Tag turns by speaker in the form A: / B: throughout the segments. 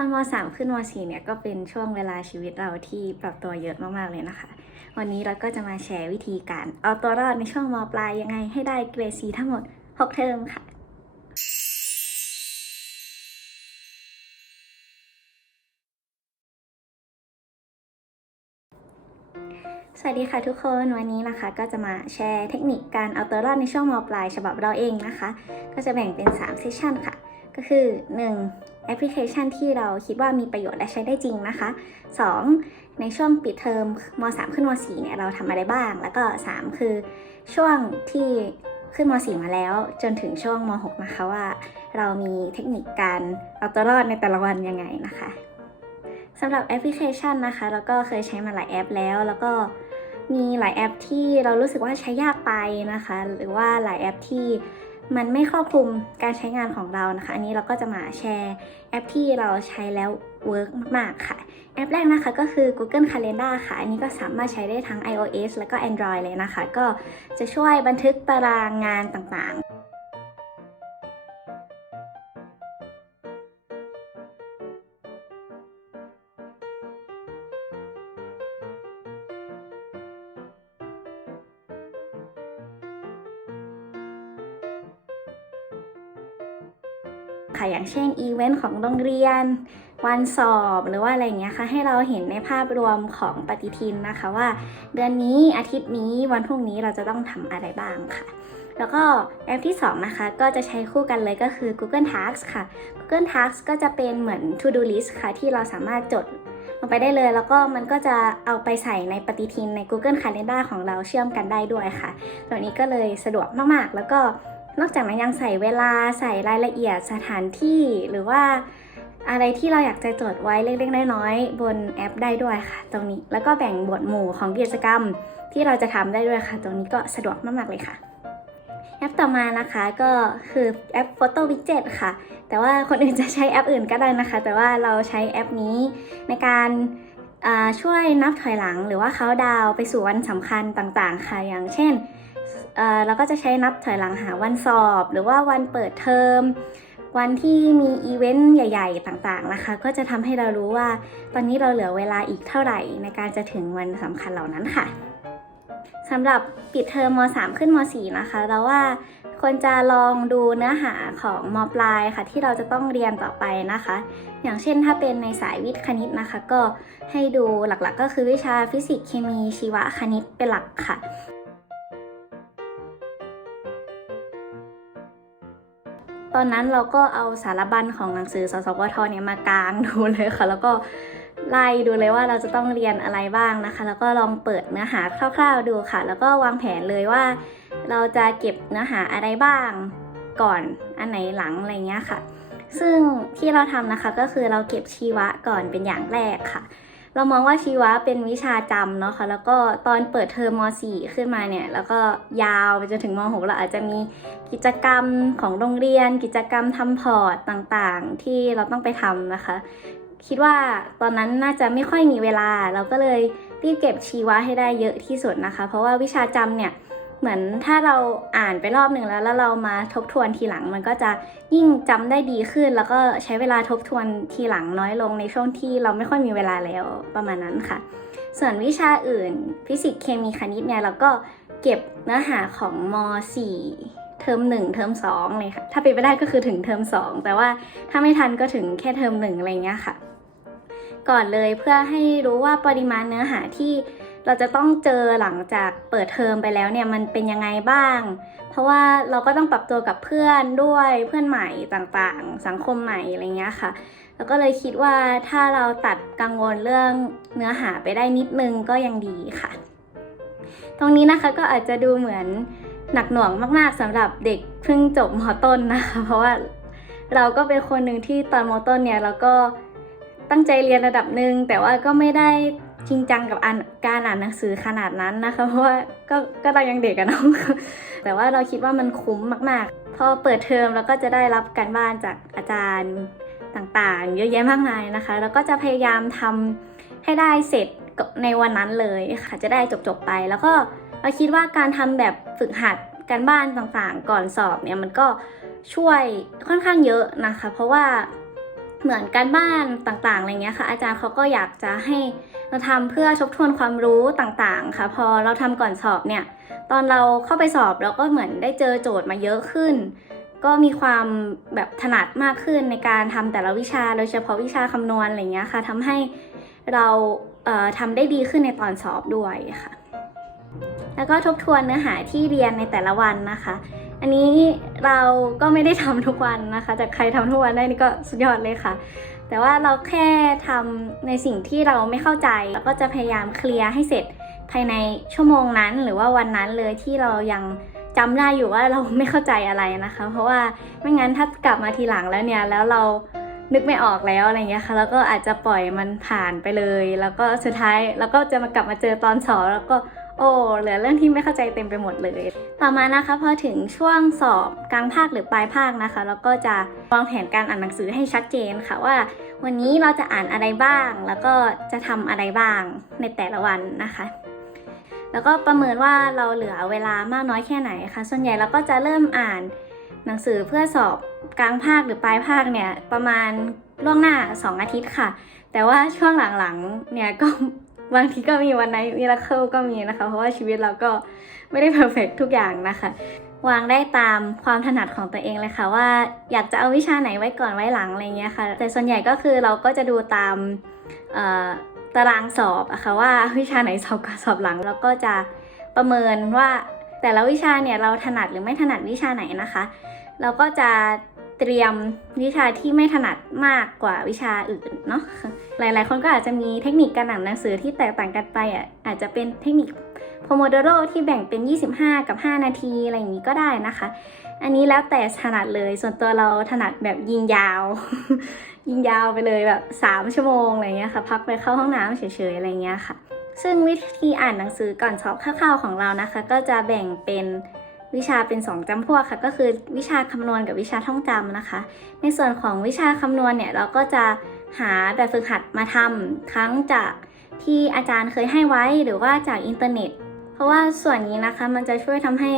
A: ตอนม .3 ขึ้นม .4 เนี่ยก็เป็นช่วงเวลาชีวิตเราที่ปรับตัวเยอะมากๆเลยนะคะ วันนี้เราก็จะมาแชร์วิธีการ เอาตัวรอดในช่วงมปลายยังไงให้ได้เกรด C ทั้งหมด 6 เทอมค่ะสวัสดีค่ะทุกคนวันนี้นะคะก็จะมาแชร์เทคนิคการเอาตัวรอดในช่วงมปลายฉบับเราเองนะคะ ก็จะแบ่งเป็น3เซสชันค่ะ ก็คือ 1. แอปพลิเคชันที่เราคิดว่ามีประโยชน์และใช้ได้จริงนะคะ 2. ในช่วงปิดเทอมม .3 ขึ้นม .4 เนี่ยเราทำอะไรบ้าง แล้วก็ 3 คือช่วงที่ขึ้นม .4 มาแล้ว จนถึงช่วงม .6 นะคะว่า เรามีเทคนิคการเอาตัวรอดในแต่ละวันยังไงนะคะสำหรับแอปพลิเคชันนะคะเราก็เคยใช้มาหลายแอปแล้ว แล้วก็มีหลายแอปที่เรารู้สึกว่าใช้ยากไปนะคะ หรือว่าหลายแอปที่ มันไม่ครอบคลุมการใช้งานของเรานะคะ อันนี้เราก็จะมาแชร์แอปที่เราใช้แล้วเวิร์กมากๆค่ะ แอปแรกนะคะก็คือ Google Calendar ค่ะ อันนี้ก็สามารถใช้ได้ทั้ง iOS แล้วก็ Android เลยนะคะ ก็จะช่วยบันทึกตารางงานต่างๆ ค่ะ อย่างเช่นอีเวนต์ของโรงเรียน วันสอบหรือว่าอะไรเงี้ยค่ะ ให้เราเห็นในภาพรวมของปฏิทินนะคะว่า เดือนนี้อาทิตย์นี้วันพรุ่งนี้เราจะต้องทำอะไรบ้างค่ะ แล้วก็แอปที่ 2 นะคะ ก็จะใช้คู่กันเลยก็คือ Google Tasks ค่ะ Google Tasks ก็จะเป็นเหมือน To Do List ค่ะ ที่เราสามารถจดลงไปได้เลยแล้วก็มันก็จะเอาไปใส่ในปฏิทินใน Google Calendar ของเราเชื่อมกันได้ด้วยค่ะ ตัวนี้ก็เลยสะดวกมากๆ แล้วก็ นอกจากนั้นยังใส่เวลาใส่รายละเอียดสถานที่หรือว่าอะไรที่เราอยากจะจดไว้เล็กๆน้อยๆบนแอปได้ด้วยค่ะ ตรงนี้แล้วก็แบ่งหมวดหมู่ของกิจกรรมที่เราจะทำได้ด้วยค่ะ ตรงนี้ก็สะดวกมากๆเลยค่ะ แอปต่อมานะคะก็คือแอป Photo Widget ค่ะ แต่ว่าคนอื่นจะใช้แอปอื่นก็ได้นะคะ แต่ว่าเราใช้แอปนี้ในการช่วยนับถอยหลัง หรือว่าเขาดาวไปสู่วันสำคัญต่างๆ ค่ะอย่างเช่น เราก็จะใช้นับถอยหลังหาวันสอบ หรือว่าวันเปิดเทอม วันที่มีอีเวนต์ใหญ่ ๆ ต่างๆนะคะ ก็จะทำให้เรารู้ว่า ตอนนี้เราเหลือเวลาอีกเท่าไหร่ในการจะถึงวันสำคัญเหล่านั้นค่ะสำหรับปิดเทอมม .3 ขึ้นม .4 นะคะเราว่าควรจะลองดูเนื้อหาของมปลายค่ะ ที่เราจะต้องเรียนต่อไปนะคะ อย่างเช่นถ้าเป็นในสายวิทย์คณิตนะคะ ก็ให้ดูหลักๆก็คือวิชาฟิสิกส์เคมีชีวะคณิตเป็นหลักค่ะ อนนั้นเราก็เอาสารบัญของหนังสือสสวทเนี่ยมากางดูเลยค่ะ แล้วก็ไล่ดูเลยว่าเราจะต้องเรียนอะไรบ้างนะคะ แล้วก็ลองเปิดเนื้อหาคร่าว ๆดูค่ะ แล้วก็วางแผนเลยว่า เราจะเก็บเนื้อหาอะไรบ้างก่อนอันไหนหลังอะไรเงี้ยค่ะ ซึ่งที่เราทำนะคะก็คือเราเก็บชีวะก่อนเป็นอย่างแรกค่ะ เรามองว่าชีวะเป็นวิชาจำเนาะค่ะแล้วก็ตอนเปิดเทอมม .4 ขึ้นมาเนี่ย แล้วก็ยาวไปจนถึงม .6 เราอาจจะมีกิจกรรมของโรงเรียน กิจกรรมทำพอร์ตต่างๆ ที่เราต้องไปทำนะคะ คิดว่าตอนนั้นน่าจะไม่ค่อยมีเวลา เราก็เลยรีบเก็บชีวะให้ได้เยอะที่สุดนะคะ เพราะว่าวิชาจำเนี่ย เหมือนถ้าเราอ่านไปรอบหนึ่งแล้วแล้วเรามาทบทวนทีหลัง มันก็จะยิ่งจำได้ดีขึ้น แล้วก็ใช้เวลาทบทวนทีหลังน้อยลงในช่วงที่เราไม่ค่อยมีเวลาแล้วประมาณนั้นค่ะ ส่วนวิชาอื่นฟิสิกส์เคมีคณิตเนี่ยเราก็เก็บเนื้อหาของม .4 เทอม1เทอม2เลยค่ะ ถ้าเป็นไปได้ก็คือถึงเทอม2 แต่ว่าถ้าไม่ทันก็ถึงแค่เทอม1อะไรเงี้ยค่ะ ก่อนเลยเพื่อให้รู้ว่าปริมาณเนื้อหาที่ เราจะต้องเจอหลังจากเปิดเทอมไปแล้วเนี่ยมันเป็นยังไงบ้าง เพราะว่าเราก็ต้องปรับตัวกับเพื่อนด้วยเพื่อนใหม่ต่างๆ สังคมใหม่อะไรเงี้ยค่ะ แล้วก็เลยคิดว่าถ้าเราตัดกังวลเรื่องเนื้อหาไปได้นิดนึงก็ยังดีค่ะ ตรงนี้นะคะก็อาจจะดูเหมือนหนักหน่วงมากๆสำหรับเด็กเพิ่งจบมต้นนะคะ เพราะว่าเราก็เป็นคนหนึ่งที่ตอนมต้นเนี่ยเราก็ตั้งใจเรียนระดับหนึ่งแต่ว่าก็ไม่ได้ จริงจังกับการอ่านหนังสือขนาดนั้นนะคะ เพราะว่าก็ก็เรายังเด็กอะเนาะแต่ว่าเราคิดว่ามันคุ้มมากๆ พอเปิดเทอมเราก็จะได้รับการบ้านจากอาจารย์ต่างๆ เยอะแยะมากมายนะคะ แล้วก็จะพยายามทำให้ได้เสร็จในวันนั้นเลยค่ะ จะได้จบๆไป แล้วก็เราคิดว่าการทำแบบฝึกหัดการบ้านต่างๆ ก่อนสอบเนี่ยมันก็ช่วยค่อนข้างเยอะนะคะ เพราะว่า เหมือนการบ้านต่างๆอะไรเงี้ยค่ะ อาจารย์เขาก็อยากจะให้เราทำเพื่อทบทวนความรู้ต่างๆ ค่ะ พอเราทำก่อนสอบเนี่ย ตอนเราเข้าไปสอบเราก็เหมือนได้เจอโจทย์มาเยอะขึ้น ก็มีความแบบถนัดมากขึ้นในการทำแต่ละวิชา โดยเฉพาะวิชาคำนวณอะไรเงี้ยค่ะทำให้เราเอ่อทำได้ดีขึ้นในตอนสอบด้วยค่ะ แล้วก็ทบทวนเนื้อหาที่เรียนในแต่ละวันนะคะ อันนี้เราก็ไม่ได้ทำทุกวันนะคะแต่ใครทำทุกวันได้นี่ก็สุดยอดเลยค่ะ แต่ว่าเราแค่ทำในสิ่งที่เราไม่เข้าใจแล้วก็จะพยายามเคลียร์ให้เสร็จภายในชั่วโมงนั้น หรือว่าวันนั้นเลยที่เรายังจำได้อยู่ว่าเราไม่เข้าใจอะไรนะคะ เพราะว่าไม่งั้นถ้ากลับมาทีหลังแล้วเนี่ยแล้วเรานึกไม่ออกแล้วอะไรเงี้ยค่ะแล้วก็อาจจะปล่อยมันผ่านไปเลย แล้วก็สุดท้ายแล้วก็จะมากลับมาเจอตอนสอบแล้วก็ โอ้เหลือเรื่องที่ไม่เข้าใจเต็มไปหมดเลย ต่อมานะคะพอถึงช่วงสอบกลางภาคหรือปลายภาคนะคะแล้วก็จะวางแผนการอ่านหนังสือให้ชัดเจนค่ะว่า วันนี้เราจะอ่านอะไรบ้าง แล้วก็จะทำอะไรบ้างในแต่ละวันนะคะ แล้วก็ประเมินว่าเราเหลือเวลามากน้อยแค่ไหนคะส่วนใหญ่เราก็จะเริ่มอ่านหนังสือเพื่อสอบกลางภาคหรือปลายภาคเนี่ยประมาณล่วงหน้า 2 อาทิตย์ค่ะ แต่ว่าช่วงหลังๆเนี่ยก็ บางทีก็มีวันไหนมิราเคิลก็มีนะคะ เพราะว่าชีวิตเราก็ไม่ได้เพอร์เฟกทุกอย่างนะคะวางได้ตามความถนัดของตัวเองเลยค่ะ ว่าอยากจะเอาวิชาไหนไว้ก่อนไว้หลังอะไรเงี้ยค่ะ แต่ส่วนใหญ่ก็คือเราก็จะดูตามตารางสอบอะค่ะว่าวิชาไหนสอบก่อนสอบหลัง แล้วก็จะประเมินว่าแต่ละวิชาเนี่ยเราถนัดหรือไม่ถนัดวิชาไหนนะคะ เราก็จะ เตรียมวิชาที่ไม่ถนัดมากกว่าวิชาอื่นเนาะหลายๆ คนก็อาจจะมีเทคนิคการอ่านหนังสือที่แตกต่างกันไปอะอาจจะเป็นเทคนิคโพโมโดโรที่แบ่งเป็น 25 กับ 5 นาทีอะไรอย่างนี้ก็ได้นะคะ อันนี้แล้วแต่ถนัดเลย ส่วนตัวเราถนัดแบบยิงยาว ยิงยาวไปเลยแบบ 3 ชั่วโมงอะไรเงี้ยค่ะ พักไปเข้าห้องน้ำเฉยๆอะไรเงี้ยค่ะ ซึ่งวิธีอ่านหนังสือก่อนสอบคร่าวๆของเรานะคะ ก็จะแบ่งเป็น วิชาเป็น 2จำพวกค่ะ ก็คือวิชาคำนวณกับวิชาท่องจำนะคะ ในส่วนของวิชาคำนวณเนี่ยเราก็จะหาแบบฝึกหัดมาทำทั้งจากที่อาจารย์เคยให้ไว้หรือว่าจากอินเทอร์เน็ต เพราะว่าส่วนนี้นะคะมันจะช่วยทำให้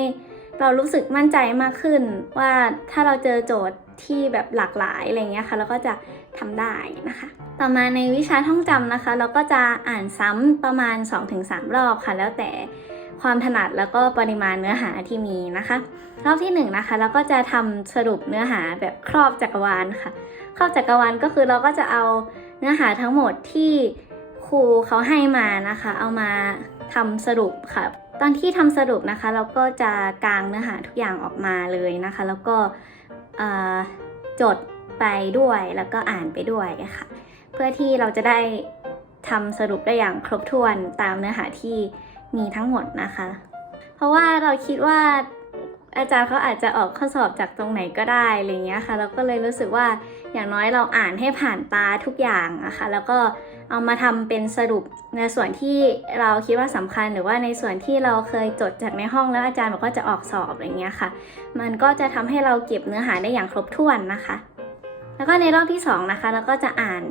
A: เรารู้สึกมั่นใจมากขึ้น ว่าถ้าเราเจอโจทย์ที่แบบหลากหลายอะไรเงี้ยค่ะเราก็จะทำได้นะคะ ต่อมาในวิชาท่องจำนะคะ เราก็จะอ่านซ้ำประมาณ 2-3 รอบค่ะ แล้วแต่ ความถนัดแล้วก็ปริมาณเนื้อหาที่มีนะคะ รอบที่1นงนะคะเราก็จะทำสรุปเนื้อหาแบบครอบจักรวาลค่ะ ครอบจักรวาลก็คือเราก็จะเอาเนื้อหาทั้งหมดที่ครูเขาให้มานะคะ เอามาทำสรุปค่ะ ตอนที่ทำสรุปนะคะ เราก็จะกางเนื้อหาทุกอย่างออกมาเลยนะคะ แล้วก็จดไปด้วยแล้วก็อ่านไปด้วยค่ะ เพื่อที่เราจะได้ทำสรุปได้อย่างครบถ้วนตามเนื้อหาที่ มีทั้งหมดนะคะ เพราะว่าเราคิดว่าอาจารย์เขาอาจจะออกข้อสอบจากตรงไหนก็ได้อะไรเงี้ยค่ะ เราก็เลยรู้สึกว่าอย่างน้อยเราอ่านให้ผ่านตาทุกอย่างอะคะแล้วก็เอามาทำเป็นสรุปในส่วนที่เราคิดว่าสำคัญหรือว่าในส่วนที่เราเคยจดจากในห้องแล้วอาจารย์บอกว่าจะออกสอบอะไรเงี้ยค่ะ มันก็จะทำให้เราเก็บเนื้อหาได้อย่างครบถ้วนนะคะ แล้วก็ในรอบที่2นะคะเราก็จะอ่าน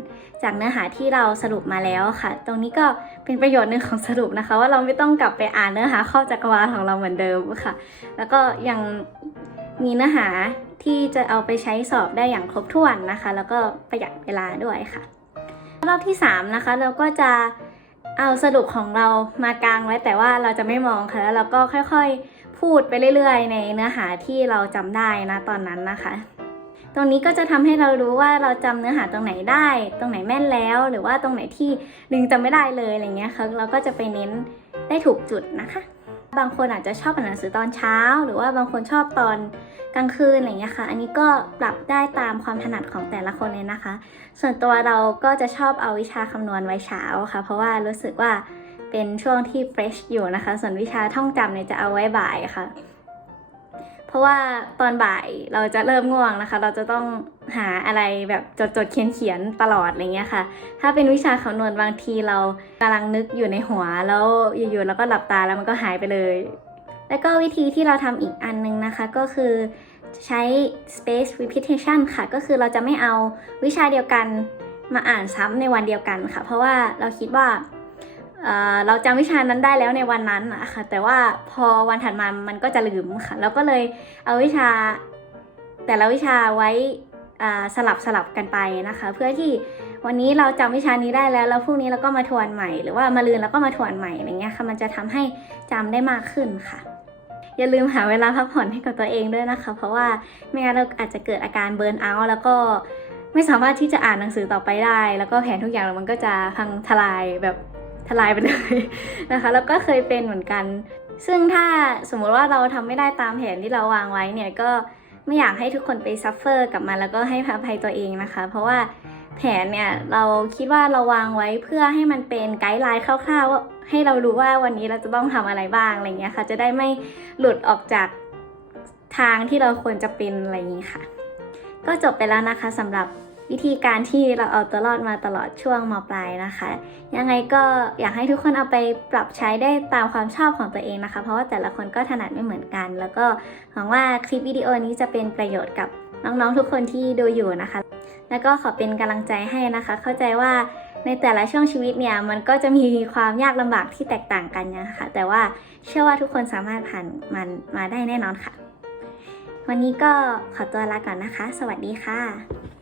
A: จากเนื้อหาที่เราสรุปมาแล้วค่ะ ตรงนี้ก็เป็นประโยชน์หนึ่งของสรุปนะคะ ว่าเราไม่ต้องกลับไปอ่านเนื้อหาข้าจักรวาลของเราเหมือนเดิมค่ะ แล้วก็ยังมีเนื้อหาที่จะเอาไปใช้สอบได้อย่างครบถ้วนนะคะ แล้วก็ประหยัดเวลาด้วยค่ะ รอบที่3นะคะเราก็จะเอาสรุปของเรามากลางไว้แต่ว่าเราจะไม่มองค่ะแล้วเราก็ค่อยๆ พูดไปเรื่อยๆ ในเนื้อหาที่เราจำได้นะตอนนั้นนะคะ ตรงนี้ก็จะทำให้เรารู้ว่าเราจำเนื้อหาตรงไหนได้ ตรงไหนแม่นแล้ว หรือว่าตรงไหนที่ดึงจำไม่ได้เลยอะไรเงี้ยค่ะเราก็จะไปเน้นได้ถูกจุดนะคะ บางคนอาจจะชอบอ่านหนังสือตอนเช้า หรือว่าบางคนชอบตอนกลางคืนอะไรเงี้ยค่ะ อันนี้ก็ปรับได้ตามความถนัดของแต่ละคนเลยนะคะ ส่วนตัวเราก็จะชอบเอาวิชาคำนวณไว้เช้าค่ะ เพราะว่ารู้สึกว่าเป็นช่วงที่เฟรชอยู่นะคะ ส่วนวิชาท่องจำเนี่ยจะเอาไว้บ่ายค่ะ เพราะว่าตอนบ่ายเราจะเริ่มง่วงนะคะ เราจะต้องหาอะไรแบบจดจดเขียนเขียนๆตลอดอะไรเงี้ยค่ะ ถ้าเป็นวิชาคำนวณบางทีเรากำลังนึกอยู่ในหัว แล้วอยู่ๆเราก็หลับตาแล้วมันก็หายไปเลย แล้วก็วิธีที่เราทำอีกอันนึงนะคะก็คือใช้ space repetition ค่ะ ก็คือเราจะไม่เอาวิชาเดียวกันมาอ่านซ้ำในวันเดียวกันค่ะ เพราะว่าเราคิดว่า เราจำวิชานั้นได้แล้วในวันนั้นนะคะแต่ว่าพอวันถัดมามันก็จะลืมค่ะแล้วก็เลยเอาวิชาแต่ละวิชาไว้สลับสลับกันไปนะคะ เพื่อที่วันนี้เราจำวิชานี้ได้แล้วแล้วพรุ่งนี้เราก็มาทวนใหม่ หรือว่ามาลืนแล้วก็มาทวนใหม่อะไรเงี้ยค่ะ มันจะทำให้จำได้มากขึ้นค่ะ อย่าลืมหาเวลาพักผ่อนให้กับตัวเองด้วยนะคะ เพราะว่าไม่งั้นเราอาจจะเกิดอาการเบิร์นเอาท์แล้วก็ไม่สามารถที่จะอ่านหนังสือต่อไปได้ แล้วก็แผนทุกอย่างมันก็จะพังทลายแบบ ทลายไปเลยนะคะ แล้วก็เคยเป็นเหมือนกัน ซึ่งถ้าสมมุติว่าเราทำไม่ได้ตามแผนที่เราวางไว้เนี่ยก็ไม่อยากให้ทุกคนไปซัฟเฟอร์กับมันแล้วก็ให้พอภัยตัวเองนะคะ เพราะว่าแผนเนี่ยเราคิดว่าเราวางไว้เพื่อให้มันเป็นไกด์ไลน์คร่าวๆว่าให้เรารู้ว่าวันนี้เราจะต้องทำอะไรบ้างอะไรเงี้ยค่ะ จะได้ไม่หลุดออกจากทางที่เราควรจะเป็นอะไรอย่างนี้ค่ะ ก็จบไปแล้วนะคะสำหรับ วิธีการที่เราเอาตัวรอดมาตลอดช่วงมปลายนะคะ ยังไงก็อยากให้ทุกคนเอาไปปรับใช้ได้ตามความชอบของตัวเองนะคะ เพราะว่าแต่ละคนก็ถนัดไม่เหมือนกัน แล้วก็หวังว่าคลิปวิดีโอนี้จะเป็นประโยชน์กับน้องๆทุกคนที่ดูอยู่นะคะ แล้วก็ขอเป็นกำลังใจให้นะคะ เข้าใจว่าในแต่ละช่วงชีวิตเนี่ยมันก็จะมีความยากลำบากที่แตกต่างกันนะคะ แต่ว่าเชื่อว่าทุกคนสามารถผ่านมันมาได้แน่นอนค่ะ วันนี้ก็ขอตัวลาก่อนนะคะ สวัสดีค่ะ